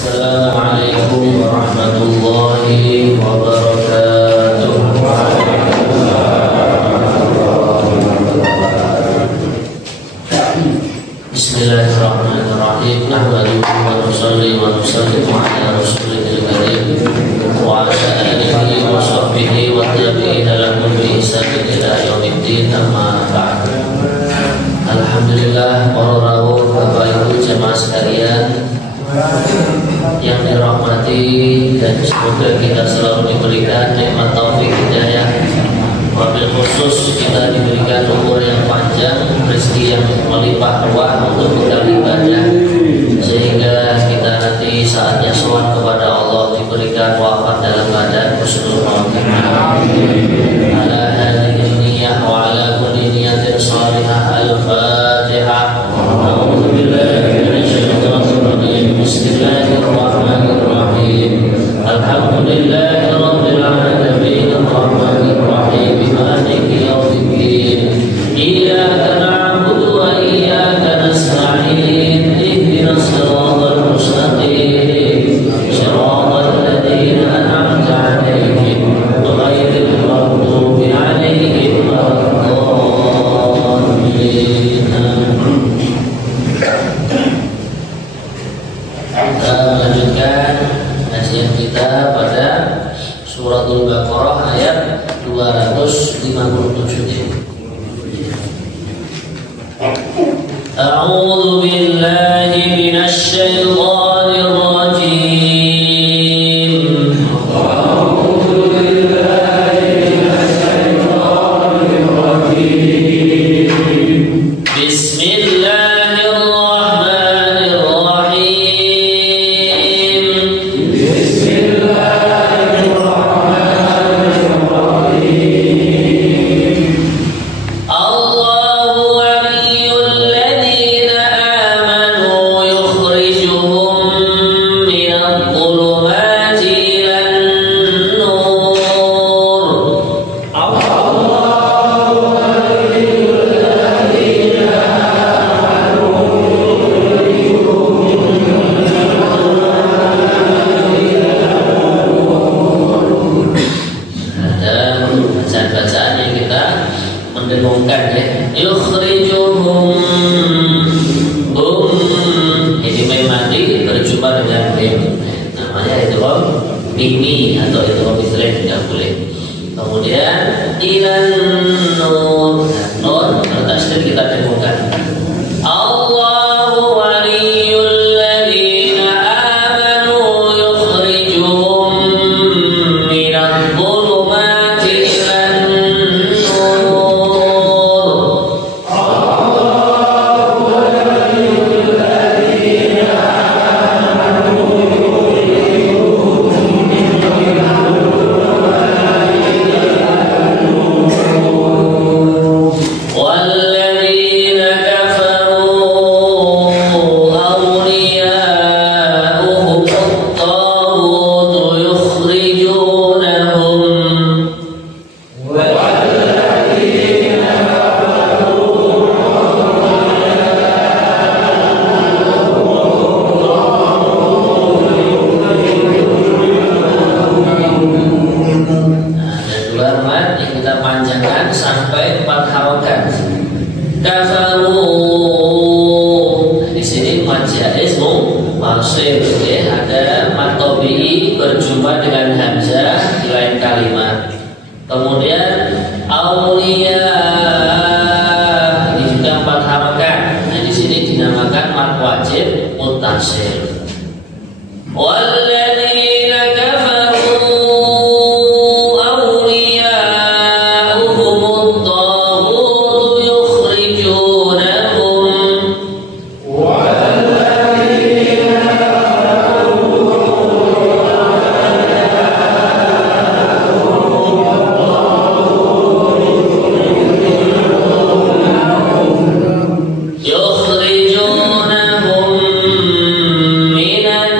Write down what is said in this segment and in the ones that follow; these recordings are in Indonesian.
Assalamualaikum warahmatullahi wabarakatuh. Bismillahirrahmanirrahim. Nahmaduhu wa nusalli wa nusallimu ala rasulihil karim wa ala alihi wa sahbihi wa tabi'ina lahum bi ihsanin ila yaumiddin, amma ba'd. Alhamdulillah, para rawuh Bapak Ibu jemaah sekalian yang dirahmati, dan semoga kita selalu diberikan nikmat taufik hidayah. Wabil khusus kita diberikan umur yang panjang, rezeki yang melimpah ruah untuk kita ibadah, sehingga kita nanti saatnya sholat kepada Allah diberikan wafat dalam keadaan husnul khotimah. Ala hadhihi niyyah wa ala kulli niyatin shalihah. Al-Fatihah. A'udzubillahi minasyaitonir rajim. Bismillahirrahmanirrahim. Alhamdulillahi rabbil alamin, arrahmanir rahim, maliki yaumiddin. Iyyaka na'budu wa iyyaka nasta'in. Ihdinas siratal mustaqim. Shiratal ladzina an'amta 'alaihim ghairil maghdubi 'alaihim waladdallin. Kita melanjutkan kajian kita pada Suratul Baqarah ayat 257. A'udzu billahi minasy syaithanir rajim. A'udzu billahi minasy syaithanir rajim. Bismillahirrahmanirrahim. Allahu waliyul ladzina amanu yukhrijuhum minadh dhulumati ilan nur. Allahu waliyul ladzina amanu yukhrijuhum minadh dhulumati ilan nur. Ada bacaan-bacaan yang kita mendengungkan ya. Yukhrijuhum, ini mem mati berjumpa dengan mem, namanya idgham mimi atau idgham isrif, tidak boleh. Kemudian ilan nur, nur bertasydid kita dengungkan. Allahu waliyul ladzina amanu yukhrijuhum minadh dhulumati ilan nur. والذين كفروا أولياؤهم الطاغوت يخرجونهم Ada dua mat yang kita panjangkan sampai 4 harokat. Kafaru, di sini mat jaiz mansib ya. Ada mat tabi'i berjumpa dengan hamzah di lain kalimat. Kemudian auliya, ini juga 4 harokat. Nah, di sini dinamakan mat wajib muttasil. Walladzina kafaru awliya'uhumut taghut yukhrijunahum. Yukhrijunahum minan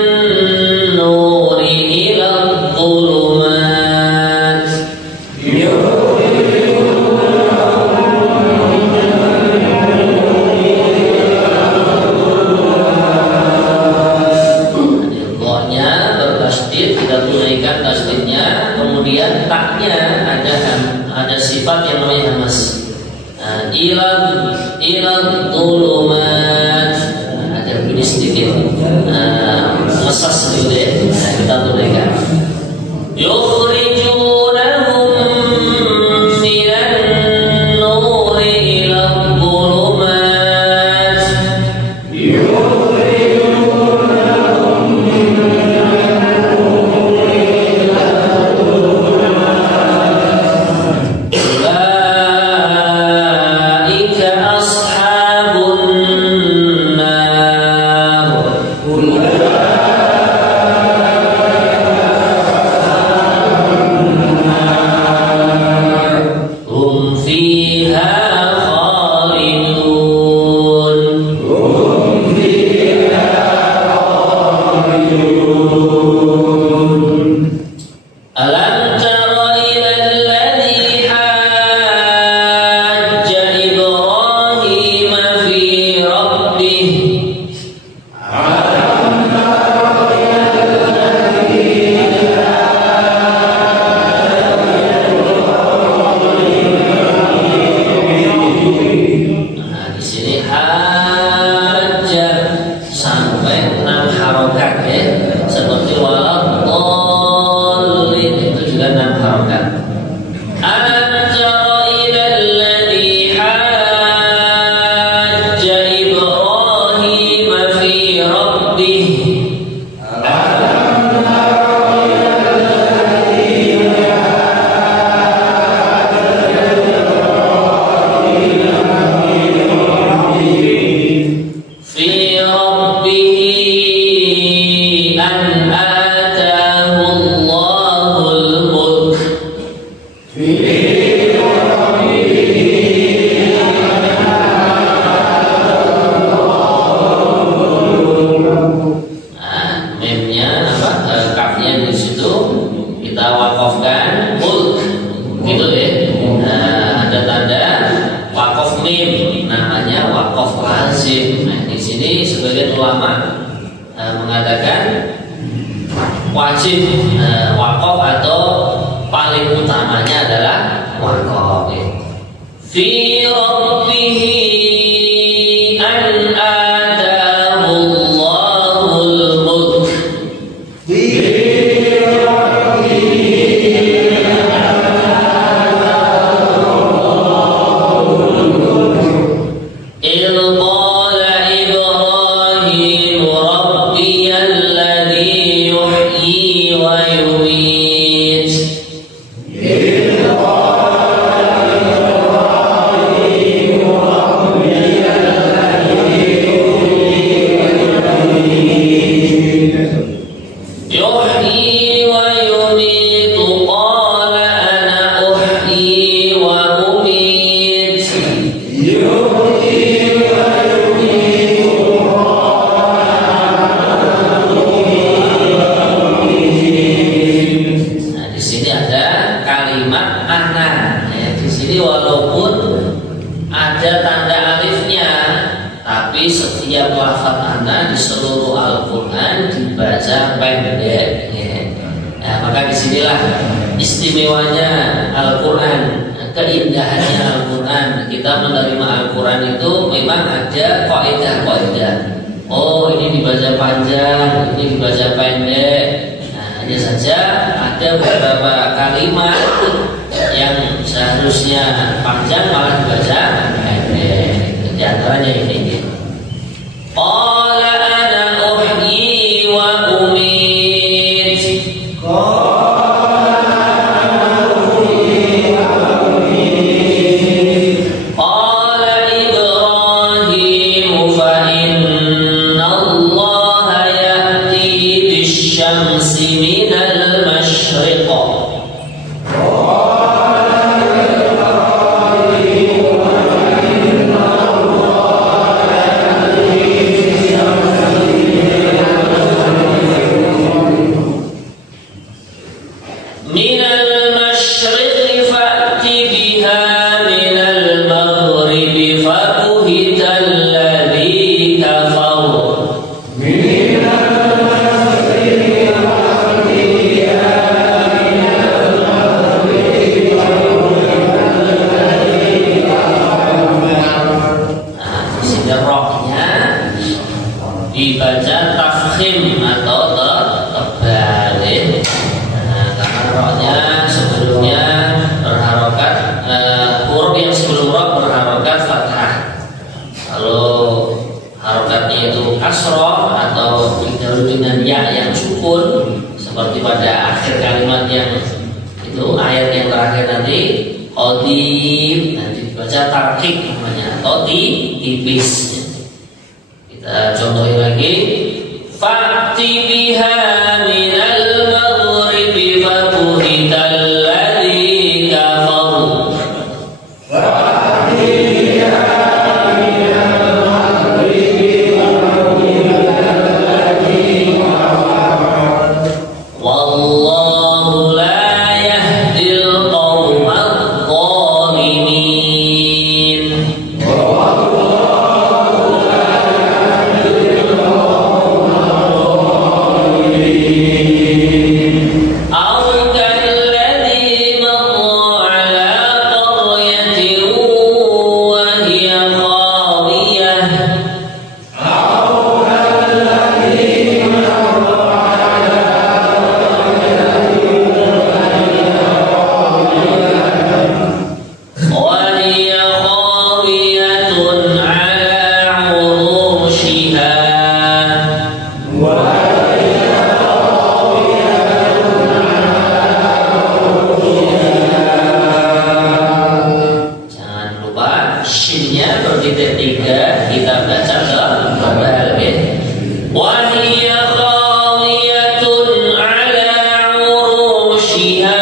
fiha mengatakan wajib wakaf atau paling utamanya adalah wakaf. Fi rabbihi an atahu Allahul mulk. Setiap lafaz ana di seluruh Al-Quran dibaca pendek. Nah, maka disinilah istimewanya Al-Quran, keindahannya Al-Quran. Kita menerima Al-Quran itu memang ada kaidah-kaidah. Oh, ini dibaca panjang, ini dibaca pendek. Nah, hanya saja ada beberapa kalimat yang seharusnya panjang malah dibaca pendek. Di antaranya ini. Qala ana uhyi wa umit. Qala Ibrahim fa inna Allaha ya'ti bisyamsi minal masyriq. Dibaca tafkhim atau tebal. Nah, karena rohnya sebelumnya berharokat, huruf yang sebelum roh berharokat fathah. Kalau harokatnya itu kasroh atau didahului dengan ya yang sukun, seperti pada akhir kalimat yang itu ayat yang terakhir nanti qadib, nanti dibaca tarqiq namanya atau tipis. Kita contohin lagi. Fa'ti biha minal maghribi fa buhital ladzi kafaru. shinnya bertitik 3 kita baca tebal ya. Wa hiya khawiyatun ala urushiha.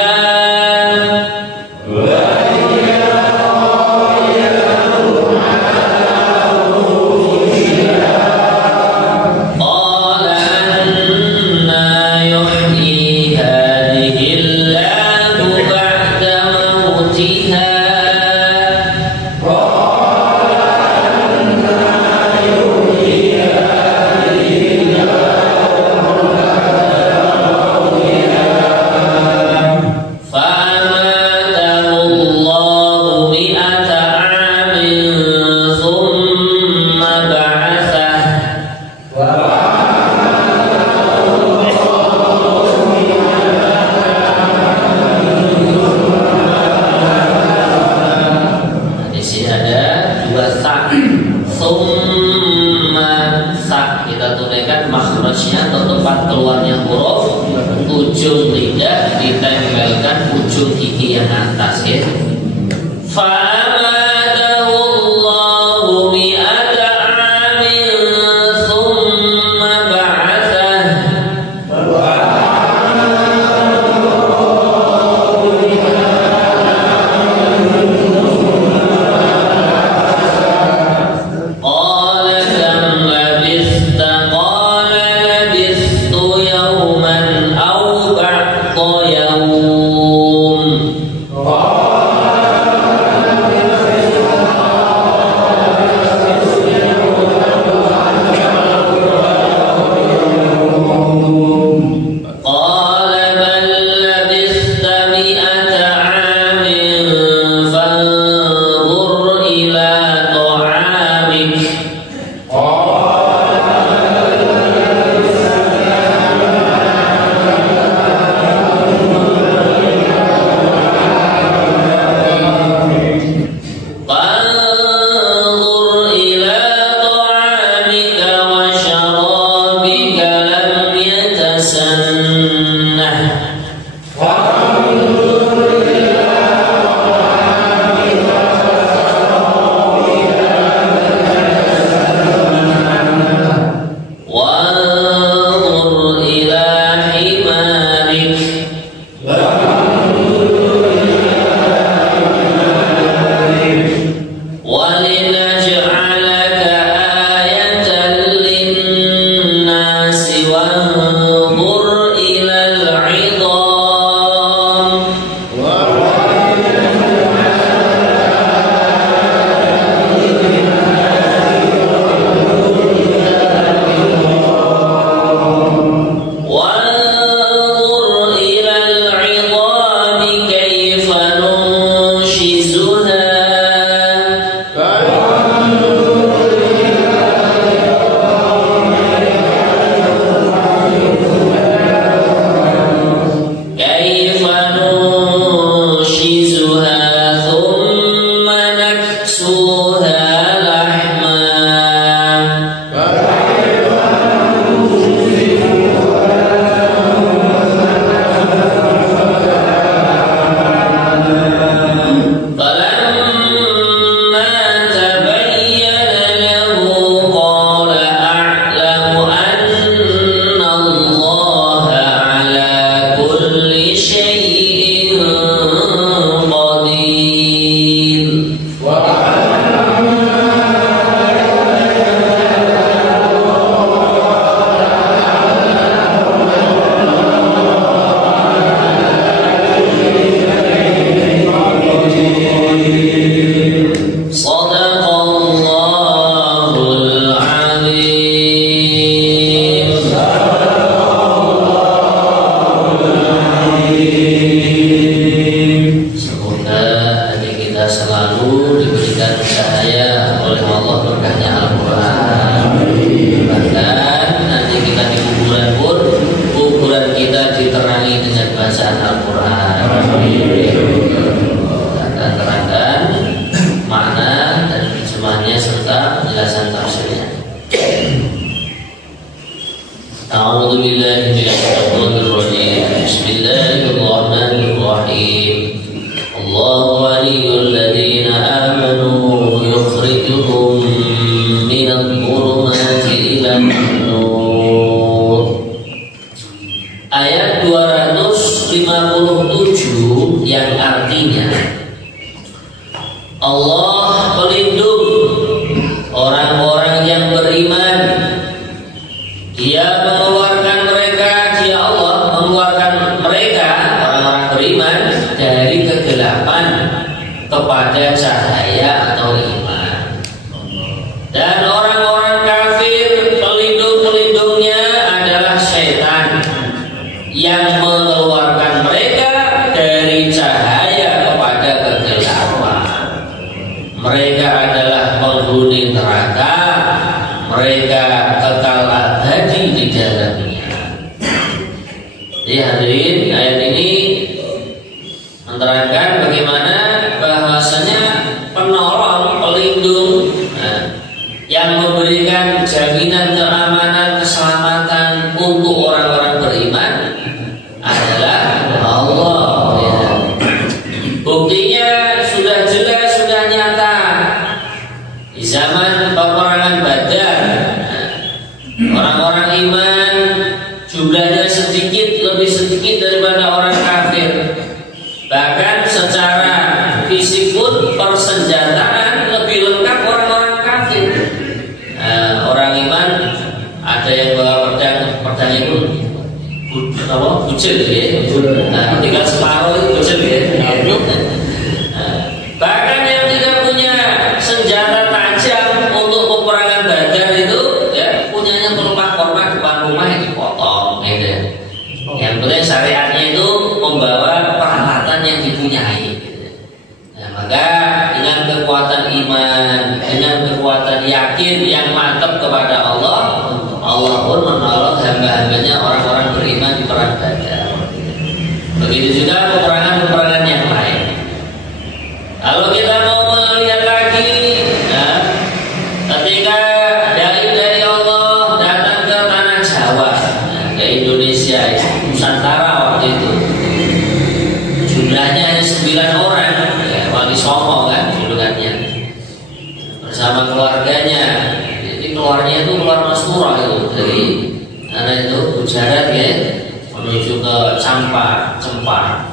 Ujung lidah ditempelkan ujung gigi yang atas ya. Fa'amadahu Allahu mi'ata amin thumma ba'athah. Qala kam labithta qala labithtu yawman aw ba'da yawm. Qala bal labithta mi'ata amin fanzur ila ta'amik. فانظر إلى طعامك وشرابك لم يتسنه. وانظر إلى حمارك ولنجعلك آية للناس وانظر إلى العظام. وانظر إلى العظام كيف ننشزها ثم نكسوها لحما. فلما تبين له قال أعلم أن الله على كل شيء قدير. صدق الله العظيم. Semoga hati kita selalu diberikan cahaya oleh Allah berkahnya Al-Quran. Bahkan nanti kita di kuburan pun kuburan kita diterangi dengan bacaan Al-Quran. Akan terangkan makna dan terjemahnya serta penjelasan tafsirnya. A'udzu billahi minasyaitonir rajim. Bismillahirrahmanirrahim. Allahu waliyul ladzina amanu adalah penghuni neraka, mereka kekal abadi di dalamnya. Jadi hadirin, ayat ini menerangkan bagaimana bahwasanya penolong, pelindung, yang memberikan jaminan keamanan, keselamatan untuk orang-orang beriman adalah Allah. Buktinya sudah jelas, sudah nyata di zaman peperangan Badar. Orang-orang iman jumlahnya sedikit, lebih sedikit daripada orang kafir. Bahkan secara fisik pun persenjataan lebih lengkap orang-orang kafir. Orang iman ada yang bawa pedang itu bujel ya. Tinggal separuh itu bujel ya. Bahkan yang tidak punya senjata tajam untuk peperangan Badar itu ya, punyanya pelupa korma depan rumah yang dipotong gitu. Yang penting syariatnya itu membawa peralatan yang dipunyai. Maka dengan kekuatan iman, dengan kekuatan yakin yang mantap kepada Allah, Allah pun menolong hamba-hambanya orang-orang beriman di perang Badar. Begitu juga peperangan-peperangan yang lain. Kalau kita mau melihat lagi, ketika dari Allah datang ke tanah Jawa, ke Indonesia, Nusantara waktu itu, jumlahnya hanya 9 orang, Wali Songo kan julukannya, bersama keluarganya. Jadi keluarnya itu keluar Masturah itu dari itu Gujarat ya, menuju ke Cempar,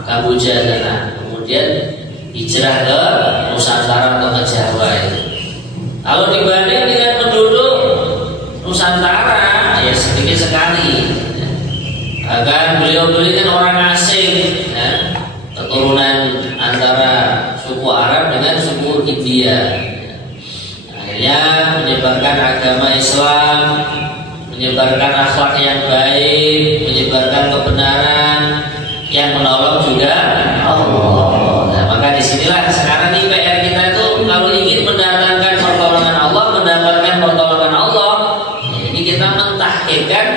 Kamboja sana, kemudian hijrah ke Nusantara atau ke Jawa itu. Kalau dibanding dengan penduduk Nusantara ya sedikit sekali. Bahkan beliau-beliau kan orang asing ya, keturunan antara suku Arab dengan suku India. Akhirnya menyebarkan agama Islam, menyebarkan akhlak yang baik, menyebarkan kebenaran, yang menolong juga Allah. Maka disinilah sekarang nih PR kita itu kalau ingin mendatangkan pertolongan Allah, mendapatkan pertolongan Allah, ini kita mentahhirkan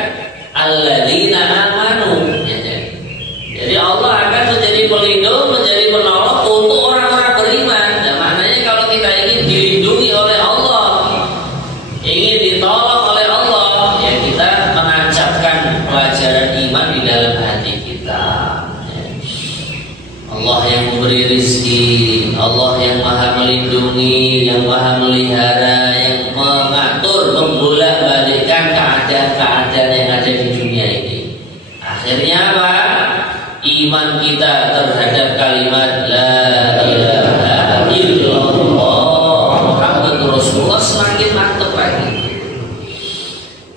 alladzina amanu. Jadi Allah akan menjadi pelindung, menjadi penolong untuk orang-orang beriman. Nah, maknanya kalau kita ingin dilindungi oleh Allah, ingin ditolong oleh Allah, ya kita menancapkan pelajaran iman di dalam hati kita. Allah yang memberi rizki, Allah yang maha melindungi, yang maha melihara, yang mengatur, membolak-balikkan keadaan-keadaan yang ada di dunia ini. Akhirnya apa? Iman kita terhadap kalimat La ilaha illallah Muhammadur Rasulullah semakin mantap lagi.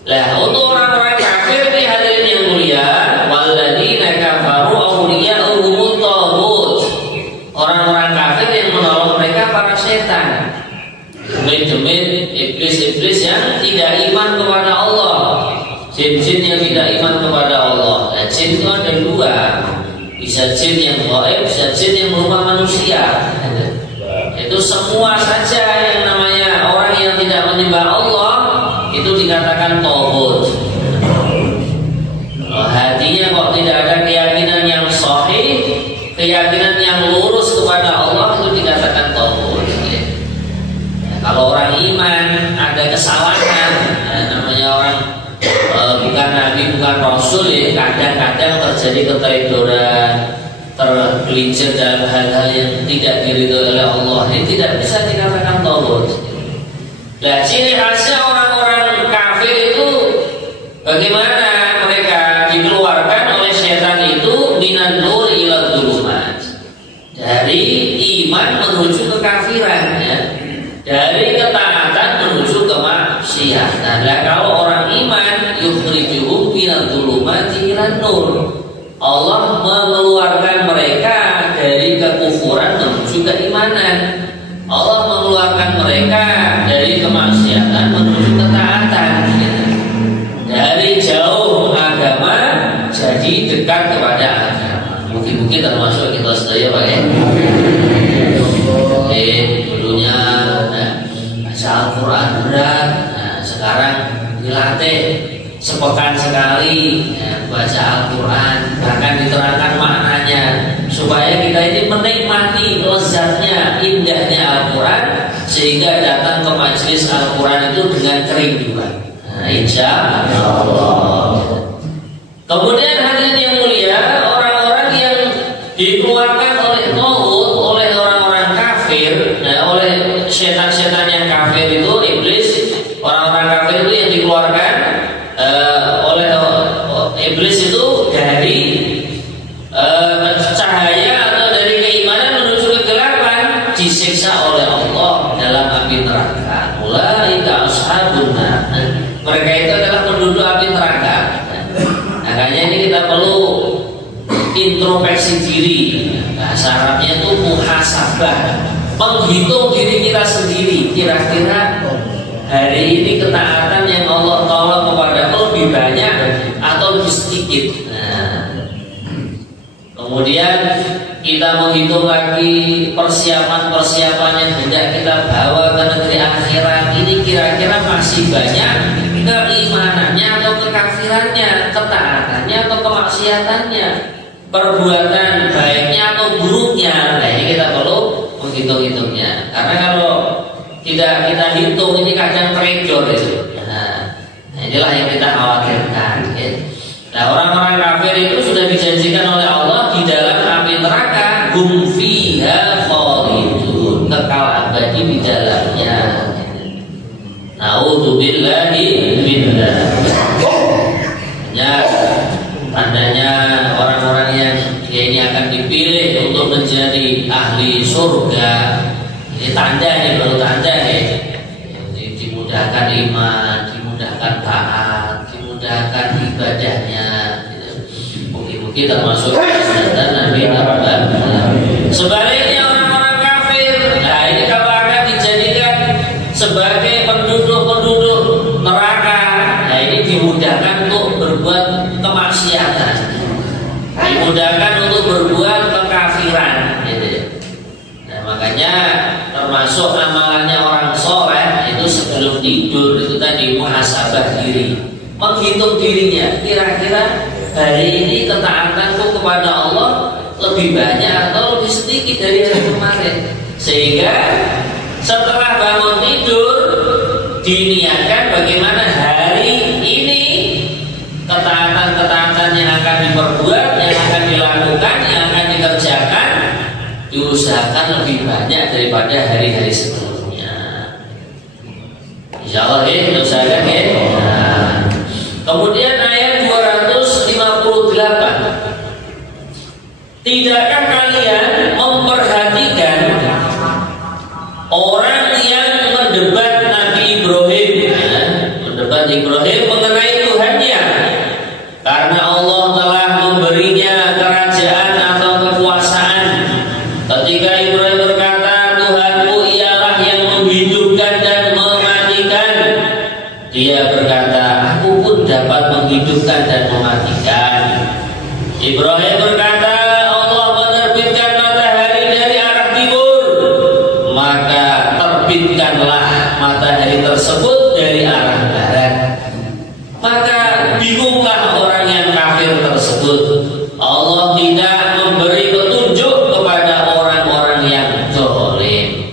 Lah untuk orang-orang kafir nih hadirin yang mulia, walladzina kafaru awliya'uhumut taghut. Orang-orang kafir yang menolong mereka para setan, demit-demit, iblis-iblis yang tidak iman kepada Allah, jin-jin yang tidak iman kepada Allah. Nah, jin itu ada dua, bisa jin yang gaib, bisa jin yang berupa manusia. Itu semua saja yang namanya orang yang tidak menyembah Allah itu dikatakan taghut. Hatinya kok tidak ada keyakinan yang sahih, keyakinan yang lurus kepada Allah, itu dikatakan taghut. Kalau orang iman ada kesalahan, namanya orang bukan nabi, bukan rasul ya, kadang-kadang terjadi keteledoran, tergelincir dalam hal-hal yang tidak diridhoi oleh Allah, ini tidak bisa dikatakan taghut. Nah, ciri khasnya orang-orang kafir itu bagaimana mereka dikeluarkan oleh setan itu minan nur ila dzulumat, dari iman menuju kekafiran ya, dari ketaatan menuju ke maksiat. Nah, kalau orang iman yukhrijuhum minadh dhulumati ilan nur, Allah mengeluarkan mereka dari kekufuran menuju keimanan. Allah mengeluarkan mereka dari kemaksiatan menuju ketaatan. Dari jauh agama jadi dekat kepada agama. Mungkin termasuk kita sedaya Pak ya. Dulunya sepekan sekali ya, baca Al-Quran, bahkan diterangkan maknanya supaya kita ini menikmati lezatnya, indahnya Al-Quran, sehingga datang ke majelis Al-Quran itu dengan kerinduan. Nah, insya Allah. Kemudian hadirin yang mulia, orang-orang yang dikeluarkan oleh Tauhid, oleh orang-orang kafir, nah, oleh setan-setan yang kafir itu, iblis, orang-orang kafir itu yang dikeluarkan oleh iblis itu dari cahaya atau dari keimanan menuju kegelapan, disiksa oleh Allah dalam api neraka. Ulaika ashabun nar. Mereka itu adalah penduduk api neraka. Makanya ini kita perlu introspeksi diri. Bahasa Arabnya itu muhasabah, menghitung diri kita sendiri. Kira-kira hari ini ketaatan yang Allah tolong kepada lebih banyak atau lebih sedikit. Nah, kemudian kita menghitung lagi persiapan-persiapan yang hendak kita bawa ke negeri akhirat. Ini kira-kira masih banyak keimanannya atau kekafirannya, ketaatannya atau kemaksiatannya, perbuatan baiknya atau buruknya. Nah, ini kita perlu menghitung-hitungnya. Karena kalau tidak kita hitung, ini kadang teredor itu. Nah, inilah yang kita khawatirkan. Ya. Nah, orang-orang kafir itu sudah dijanjikan oleh Allah di dalam api neraka, hum fiha khalidun, kekal abadi di dalamnya. Na'udzubillahi minzalik. Ya, tandanya orang-orang yang ini akan dipilih untuk menjadi ahli surga. Ini tanda, ini baru tanda ya. Dimudahkan iman, dimudahkan taat, dimudahkan ibadahnya. Mungkin termasuk dan Nabi Muhammad. Sebaliknya orang-orang kafir, nah ini kalau akan dijadikan sebagai penduduk neraka, nah ini dimudahkan untuk berbuat kemaksiatan, dimudahkan untuk berbuat kekafiran. Nah, makanya termasuk amalannya orang soleh itu sebelum tidur itu tadi muhasabah diri, menghitung dirinya, kira-kira hari ini ketaatanku kepada Allah lebih banyak atau lebih sedikit dari hari kemarin, sehingga setelah bangun tidur diniatkan bagaimana hari ini ketaatan-ketaatan yang akan diperbuat, yang akan dilakukan, yang akan dikerjakan, diusahakan lebih banyak daripada hari-hari sebelumnya. Insya Allah ya, diusahakan ya. Nah, kemudian ayat 258. Tidakkah kalian memperhatikan orang yang mendebat Nabi Ibrahim, mendebat Ibrahim mengenai Tuhannya, karena Allah telah memberinya kerajaan atau kekuasaan. Ketika Ibrahim berkata, Tuhanku ialah yang menghidupkan dan mematikan, dia berkata, aku pun dapat menghidupkan dan mematikan. Ibrahim berkata, Allah menerbitkan matahari dari arah timur, maka terbitkanlah matahari tersebut dari arah barat. Maka bingunglah orang yang kafir tersebut. Allah tidak memberi petunjuk kepada orang-orang yang zalim.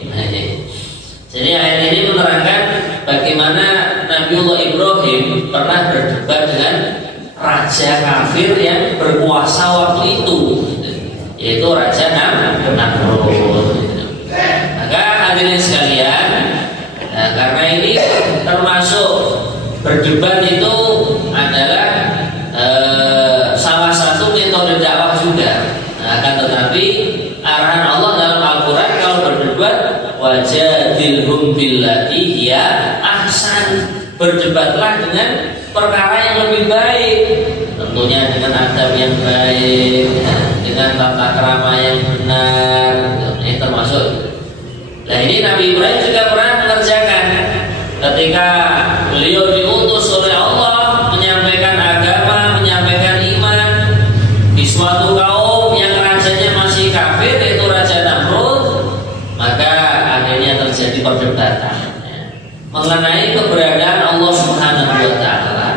Jadi ayat ini menerangkan bagaimana Nabiullah Ibrahim pernah berdebat dengan raja kafir yang berkuasa waktu itu, yaitu Raja Namrud. Maka hadirin sekalian, nah, karena ini termasuk berdebat itu adalah salah satu metode dakwah juga. Nah, akan tetapi arahan Allah dalam Al-Quran kalau berdebat, wajadilhum billati hiya ahsan, berdebatlah dengan perkara yang lebih baik, tentunya dengan adab yang baik, dengan tata krama yang benar. Ini termasuk. Nah, ini Nabi Ibrahim juga pernah mengerjakan ketika beliau diutus oleh Allah menyampaikan agama, menyampaikan iman di suatu kaum yang rajanya masih kafir, yaitu Raja Namrud. Maka akhirnya terjadi perdebatan mengenai keberadaan Allah Subhanahu wa Ta'ala.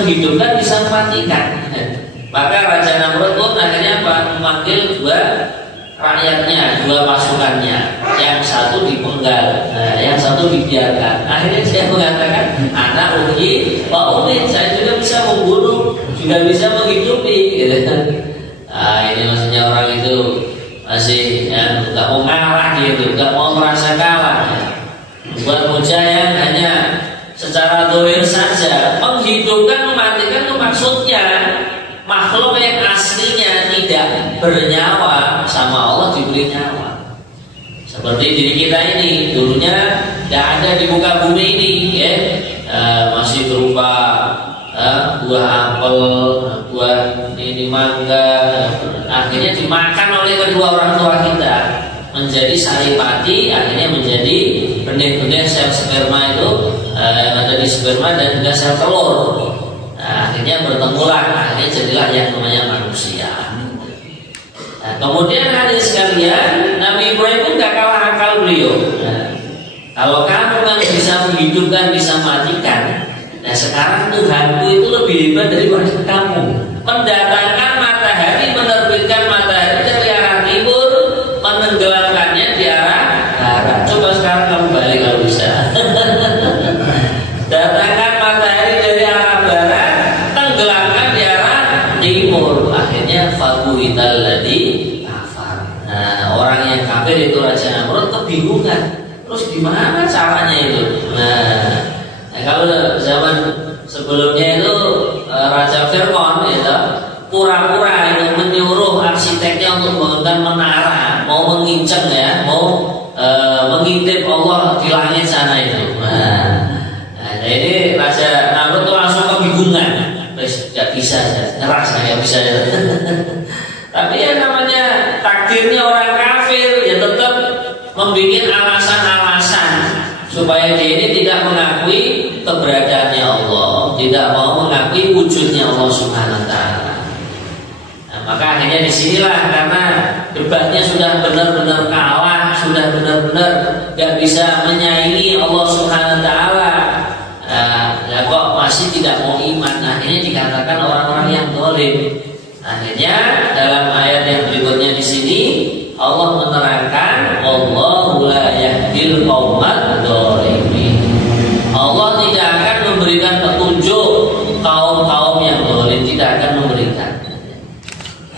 menghidupkan, bisa mematikan. Maka Raja Namrud pun akhirnya memanggil dua rakyatnya, dua pasukannya, yang satu dipenggal, yang satu dibiarkan. Akhirnya dia mengatakan, anak uji, Pak Umi, saya juga bisa membunuh, juga bisa menghidupi. Gitu. Ini maksudnya orang itu masih nggak mau ngalah gitu, nggak mau merasa kalah. Buat bocah yang hanya secara dohir saja menghidupkan, mematikan itu maksudnya makhluk yang aslinya tidak bernyawa sama Allah diberi nyawa. Seperti diri kita ini, dulunya tidak ada di muka bumi ini, ya, masih berupa buah apel, buah ini mangga, akhirnya dimakan oleh kedua orang tua kita, menjadi saripati, akhirnya menjadi benih-benih sel sperma itu yang ada di sperma dan juga sel telur. Akhirnya bertemulah, akhirnya jadilah yang namanya manusia. Nah, kemudian hadirin sekalian, Nabi Ibrahim pun gak kalah akal beliau. Kalau kamu kan bisa menghidupkan, bisa matikan, nah sekarang Tuhanku itu lebih hebat daripada kamu. Mendatangkan matahari, menerbitkan matahari dari arah timur, menenggelamkannya di arah barat. Coba sekarang kamu balik kalau bisa. Datangkan matahari dari arah barat, tenggelamkan di arah timur. Akhirnya fakuhital ladzi kafar. Nah, orang yang kafir itu Raja Namrud kebingungan. Terus gimana caranya itu? Nah, kalau zaman sebelumnya itu Raja Fir'aun itu pura-pura itu menyuruh arsiteknya untuk membangun menara, mau menginceng ya, mau mengintip Allah di langit sana itu. Nah, ini Raja Namrud itu langsung kebingungan. Tidak bisa, nyerah saya bisa. Tapi yang namanya takdirnya orang kafir ya tetap membuat alasan-alasan supaya dia ini tidak mengakui keberadaannya Allah, tidak mau mengakui wujudnya Allah Subhanahu wa taala. Nah, maka akhirnya disinilah karena debatnya sudah benar-benar kalah, sudah benar-benar gak bisa menyaingi Allah Subhanahu wa taala. Ya kok masih tidak mau iman. Akhirnya dikatakan orang-orang yang zalim. Akhirnya dalam ayat yang berikutnya di sini Allah menerangkan Allahu la yahdil qaumadz dzalimin. Allah tidak akan memberikan petunjuk kaum-kaum yang zalim, tidak akan memberikan.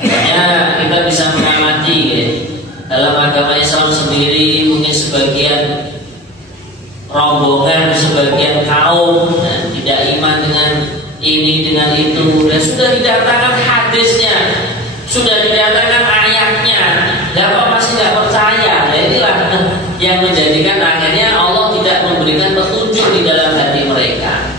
Makanya kita bisa mengamati ya, dalam agama Islam sendiri mungkin sebagian rombongan, sebagian kaum tidak iman dengan ini, dengan itu, dan sudah didatangkan hadisnya, sudah didatangkan ayatnya, dapat masih tidak percaya. Nah, inilah yang menjadikan akhirnya Allah tidak memberikan petunjuk di dalam hati mereka.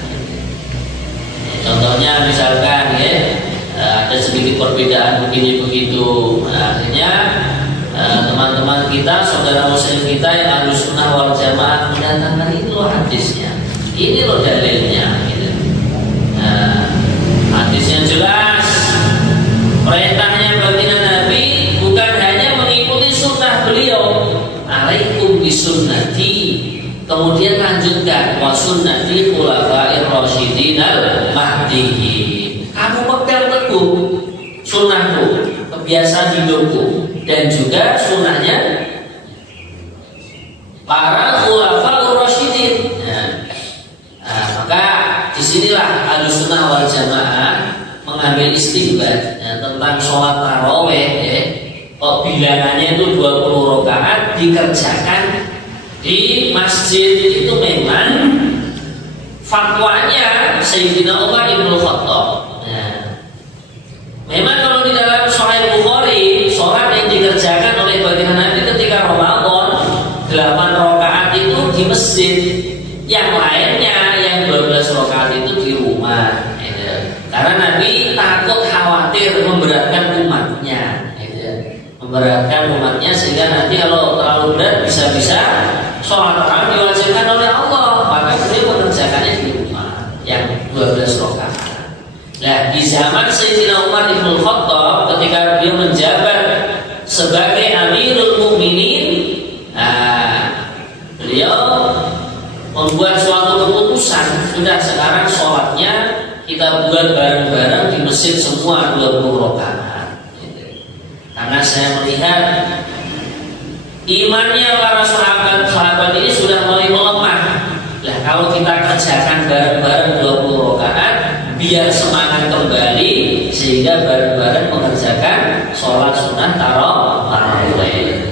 Contohnya misalkan ya, ada sedikit perbedaan begini begitu, akhirnya teman-teman kita, saudara muslim kita yang Ahlus Sunnah wal Jamaah mendatangkan ini loh hadisnya, ini loh dalilnya gitu. Hadisnya jelas, perintahnya baginda Nabi bukan hanya mengikuti sunnah beliau, alaikum bisunnati, kemudian lanjutkan wa sunnati khulafa'ir rasyidinal mahdiyyin. Kamu pegang teguh sunnahku, kebiasaan hidupku, dan juga sunnahnya para khulafa'ur rasyidin. Maka disinilah Ahlussunnah wal Jamaah mengambil istinbat tentang sholat taraweh ya. Kok bilangannya itu 20 rakaat dikerjakan di masjid itu memang fatwanya Sayyidina Umar bin Khattab. Memang kalau di dalam Sahih Bukhari, sholat yang dikerjakan oleh baginda Nabi ketika Ramadan 8 rakaat itu di masjid, yang lainnya yang 12 rakaat itu di rumah. Karena Nabi takut khawatir memberatkan umatnya, memberatkan umatnya sehingga nanti kalau terlalu berat bisa-bisa sholat tarawih diwajibkan oleh Allah, maka beliau mengerjakannya di rumah yang 12 rakaat. Nah, di zaman Sayyidina Umar bin Khattab ketika beliau menjabat sebagai Amirul Mukminin, beliau membuat suatu keputusan, sudah sekarang sholatnya kita kita buat bareng-bareng di masjid semua 20 rakaat. Karena saya melihat imannya para sahabat ini sudah mulai melemah. Lah kalau kita kerjakan bareng-bareng 20 rakaat, biar semangat kembali sehingga bareng-bareng mengerjakan sholat sunnah tarawih.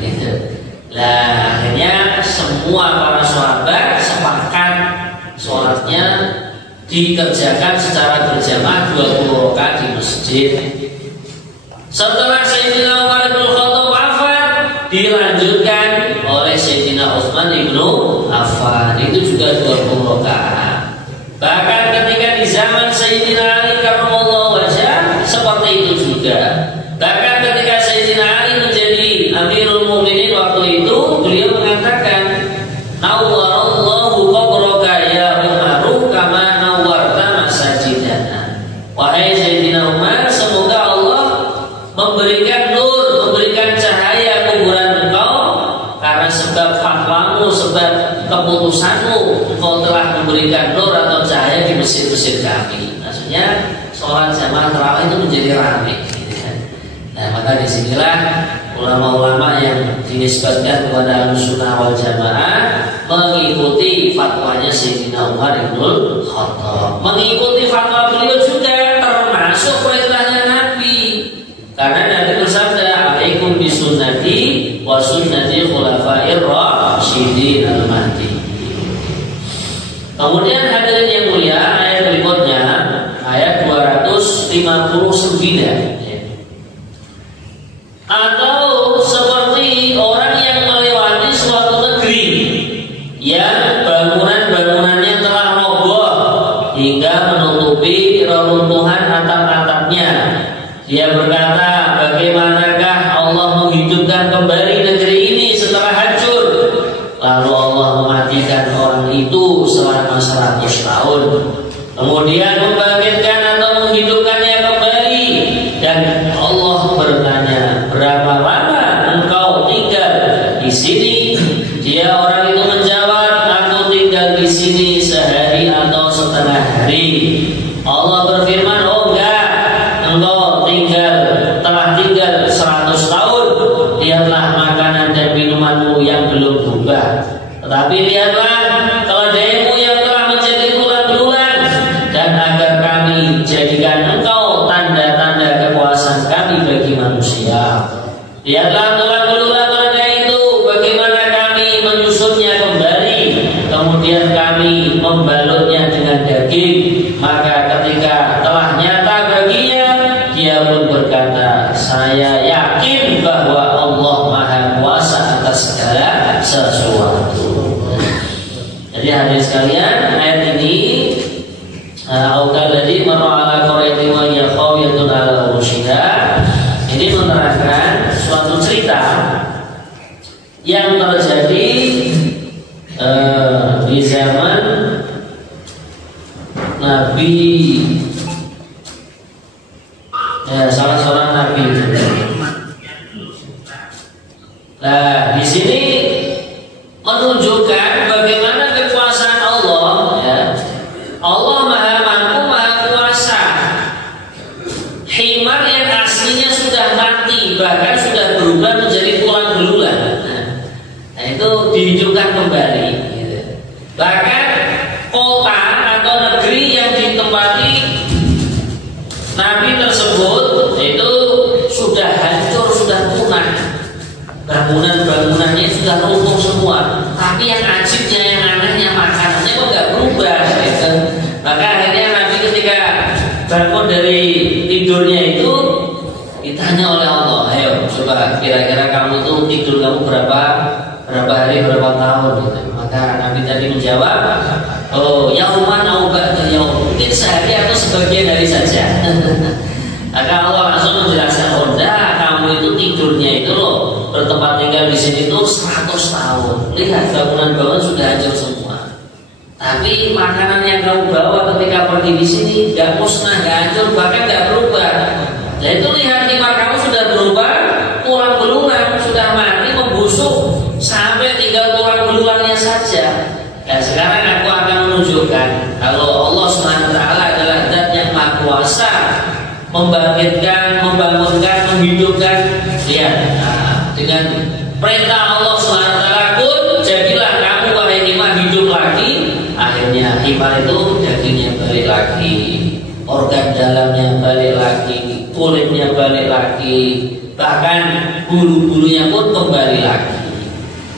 Lah akhirnya semua para sahabat sepakat sholatnya dikerjakan secara berjamaah 20 rakaat di masjid. Setelah Sayyidina Umar bin Khattab wafat, dilanjutkan oleh Sayyidina Utsman bin Affan, itu juga 20 rakaat. Bahkan ketika di zaman Sayyidina Ali karramallahu wajhah seperti itu juga. Bahkan ketika Sayyidina Ali menjadi Amirul Mukminin waktu itu, beliau mengatakan, "Nawwarallahu qabraka ya Umar kama nawwarta masajidana." Wahai Sayyidina Umar, semoga Allah memberikan nur, memberikan cahaya kuburan engkau karena sebab fatwamu, sebab keputusanmu, engkau telah memberikan nur atau cahaya di masjid-masjid kami. Maksudnya sholat jamaah tarawih itu menjadi ramai. Nah, maka disinilah ulama-ulama yang dinisbatkan kepada Ahlussunnah wal Jamaah mengikuti fatwanya Sayyidina Umar bin Khattab. Mengikuti fatwa beliau juga termasuk perintahnya Nabi. Karena Nabi bersabda, "Alaikum bisunnati wa sunnati khulafair rasyidin al-mahdiyyin." Kemudian hadirin yang mulia, ayat berikutnya ayat 259. Atau seperti orang yang melewati suatu negeri yang bangunan-bangunannya telah roboh hingga menutupi reruntuhan atap-atapnya. Dia berkata, bagaimanakah Allah menghidupkan kembali negeri ini setelah hancur? Lalu Allah mematikan orang itu selama 100 tahun. Kemudian membangkitkan atau menghidupkannya kembali. Dan Allah bertanya, berapa lama engkau tinggal di sini? Dia orang itu menjawab, aku tinggal di sini sehari atau setengah hari. Allah berfirman, oh enggak, engkau telah tinggal 100 tahun. Lihatlah makanan dan minumanmu yang belum berubah. Tetapi lihatlah keledaimu yang telah menjadi tulang belulang, dan agar kami jadikan engkau tanda-tanda kekuasaan kami bagi manusia. Lihatlah tulang belulang keledai itu, bagaimana kami menyusunnya kembali, kemudian kami membalutnya dengan daging. Maka ketika telah nyata baginya, dia pun berkata, saya yakin bahwa Allah Maha Kuasa atas segala sesuatu. Jadi hadirin sekalian, ayat ini aukalladzi marra ala qaryatin wa hiya khawiyatun ala urushiha, ini menerangkan suatu cerita yang terjadi di zaman Nabi, salah seorang nabi. Nah, di sini menunjukkan bagaimana kekuasaan Allah. Ya. Allah Maha Mampu, Maha Kuasa. Himar yang aslinya sudah mati, bahkan sudah berubah menjadi tulang belulang. Nah, itu dihidupkan kembali. Bahkan kota atau negeri yang ditempati Nabi tersebut itu sudah hancur, sudah punah. Bangunan-bangunannya sudah runtuh semua. Tapi yang ajibnya, yang anehnya, makanannya kok nggak berubah. Gitu. Maka akhirnya Nabi ketika bangun dari tidurnya itu ditanya oleh Allah, ayo coba kira-kira kamu itu tidur kamu berapa hari, berapa tahun? Gitu. Maka Nabi tadi menjawab, oh yauman au ba'da yaum, mungkin sehari atau sebagian hari saja. Maka Allah langsung menjelaskan, oh enggak, kamu itu tidurnya itu loh bertempat tinggal di sini tuh 100 tahun. Lihat bangunan-bangunan sudah hancur semua. Tapi makanan yang kamu bawa ketika pergi di sini nggak musnah, nggak hancur, bahkan nggak berubah. Nah itu lihat himar kamu sudah berubah, tulang belulang sudah mati, membusuk sampai tinggal tulang belulangnya saja. Dan sekarang aku akan menunjukkan kalau Allah SWT adalah zat yang maha membangkitkan, membangunkan, menghidupkan. Lihat, dengan perintah Allah SWT, kun jadilah kamu wahai himar hidup lagi. Akhirnya himar itu dagingnya balik lagi, organ dalamnya balik lagi, kulitnya balik lagi, bahkan bulu-bulunya pun kembali lagi.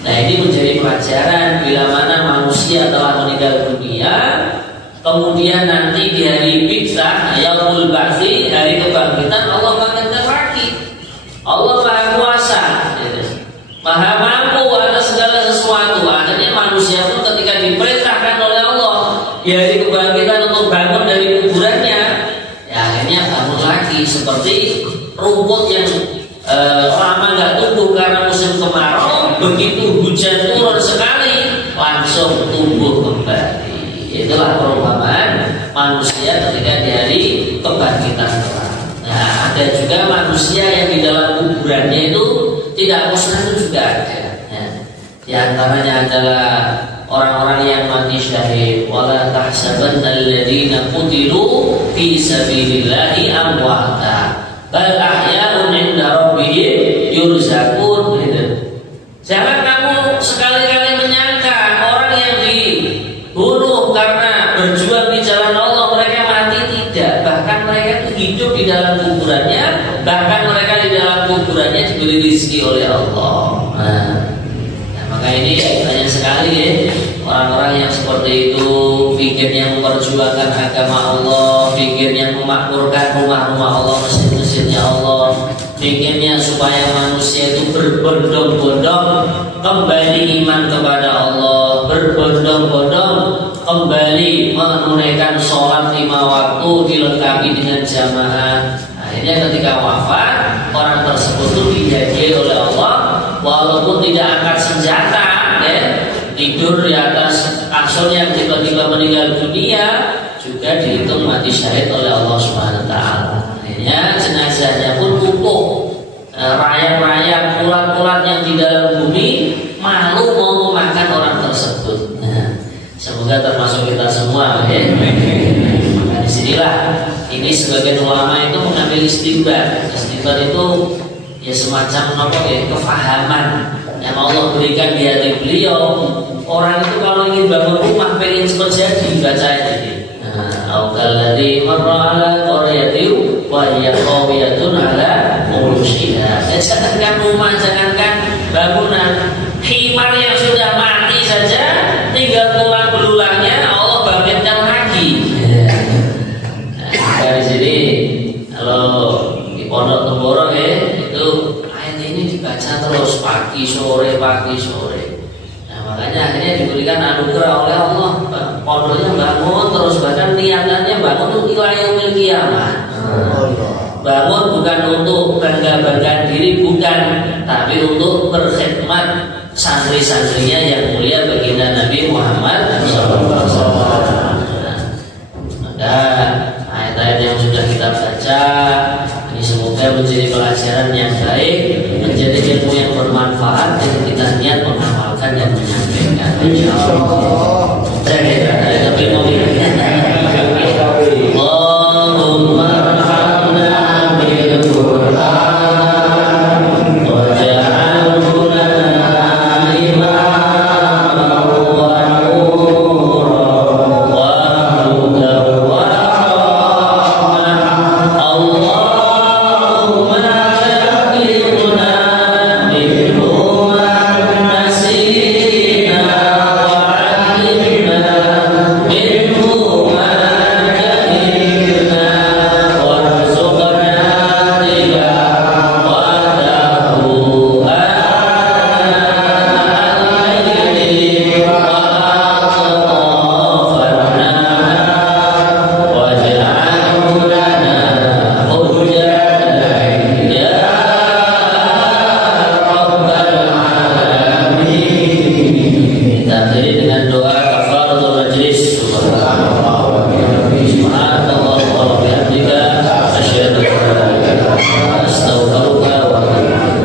Nah, ini menjadi pelajaran bila mana manusia telah meninggal dunia, kemudian nanti di hari Bitsah, yaumul ba'tsi, hari kebangkitan, Allah bangkitkan lagi. Allah Maha Kuasa, Maha mampu atas segala sesuatu. Akhirnya manusia pun ketika diperintahkan oleh Allah di hari kebangkitan untuk bangun dari kuburannya, ya akhirnya bangun lagi. Seperti rumput yang lama nggak tumbuh karena musim kemarau, begitu hujan turun sekali langsung tumbuh kembali. Itulah perumpamaan manusia ketika di hari kebangkitan kelak. Nah, ada juga manusia yang di dalam kuburannya itu tidak musnah, itu juga ada. Ya. Di antaranya adalah orang-orang yang mati syahid. Wala tahsabanna alladziina qutilu fi sabilillahi amwata bal ahya'un 'inda rabbihim yurzaqun. Jangan kamu sekali-kali menyangka orang yang dibunuh karena berjuang di jalan Allah mereka mati. Tidak, bahkan mereka itu hidup di dalam kuburannya, bahkan mereka di dalam kuburannya diberi rezeki oleh Allah. Nah, maka ini banyak sekali ya orang-orang yang seperti itu, pikirnya memperjuangkan agama Allah, pikirnya memakmurkan rumah-rumah Allah, masjid-masjidnya Allah, pikirnya supaya manusia itu berbondong-bondong kembali iman kepada Allah, berbondong-bondong kembali menunaikan sholat 5 waktu dilengkapi dengan jamaah. Akhirnya ketika wafat, orang tersebut itu dijaji oleh Allah, walaupun tidak angkat senjata, ya, tidur di atas kasur yang tiba-tiba meninggal dunia, juga dihitung mati syahid oleh Allah Subhanahu wa Ta'ala. Akhirnya jenazahnya pun utuh, rayap-rayap, ulat-ulat yang di dalam bumi malu mau memakan orang tersebut. Nah, semoga termasuk kita semua, ya. Nah, disinilah ini sebagian ulama itu mengambil istighfar. Istighfar itu ya semacam apa ya, kefahaman yang Allah berikan di hati beliau. Orang itu kalau ingin bangun rumah, pengen cepat jadi, baca ini. Aukalladzi marra ala qaryatin wa hiya qawiyatun ala urushiha. Jangankan rumah, jangankan bangunan, himar yang sudah mati saja tinggal tulang belulangnya Allah bangkitkan lagi. Nah, dari sini kalau di Pondok Temborong ya, itu ayat ini dibaca terus pagi sore. Nah, makanya akhirnya diberikan anugerah oleh Allah. Pondoknya bangun terus, bahkan niatannya bangun untuk yaumil qiyamah. Bangun bukan untuk bangga-banggaan diri, bukan, tapi untuk berkhidmat santri-santrinya yang mulia baginda Nabi Muhammad SAW. Maka ayat-ayat yang sudah kita baca ini semoga menjadi pelajaran yang baik, menjadi ilmu yang bermanfaat, dan kita niat mengamalkan dan menyampaikan. Insyaallah.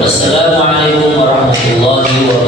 Assalamualaikum warahmatullahi wabarakatuh.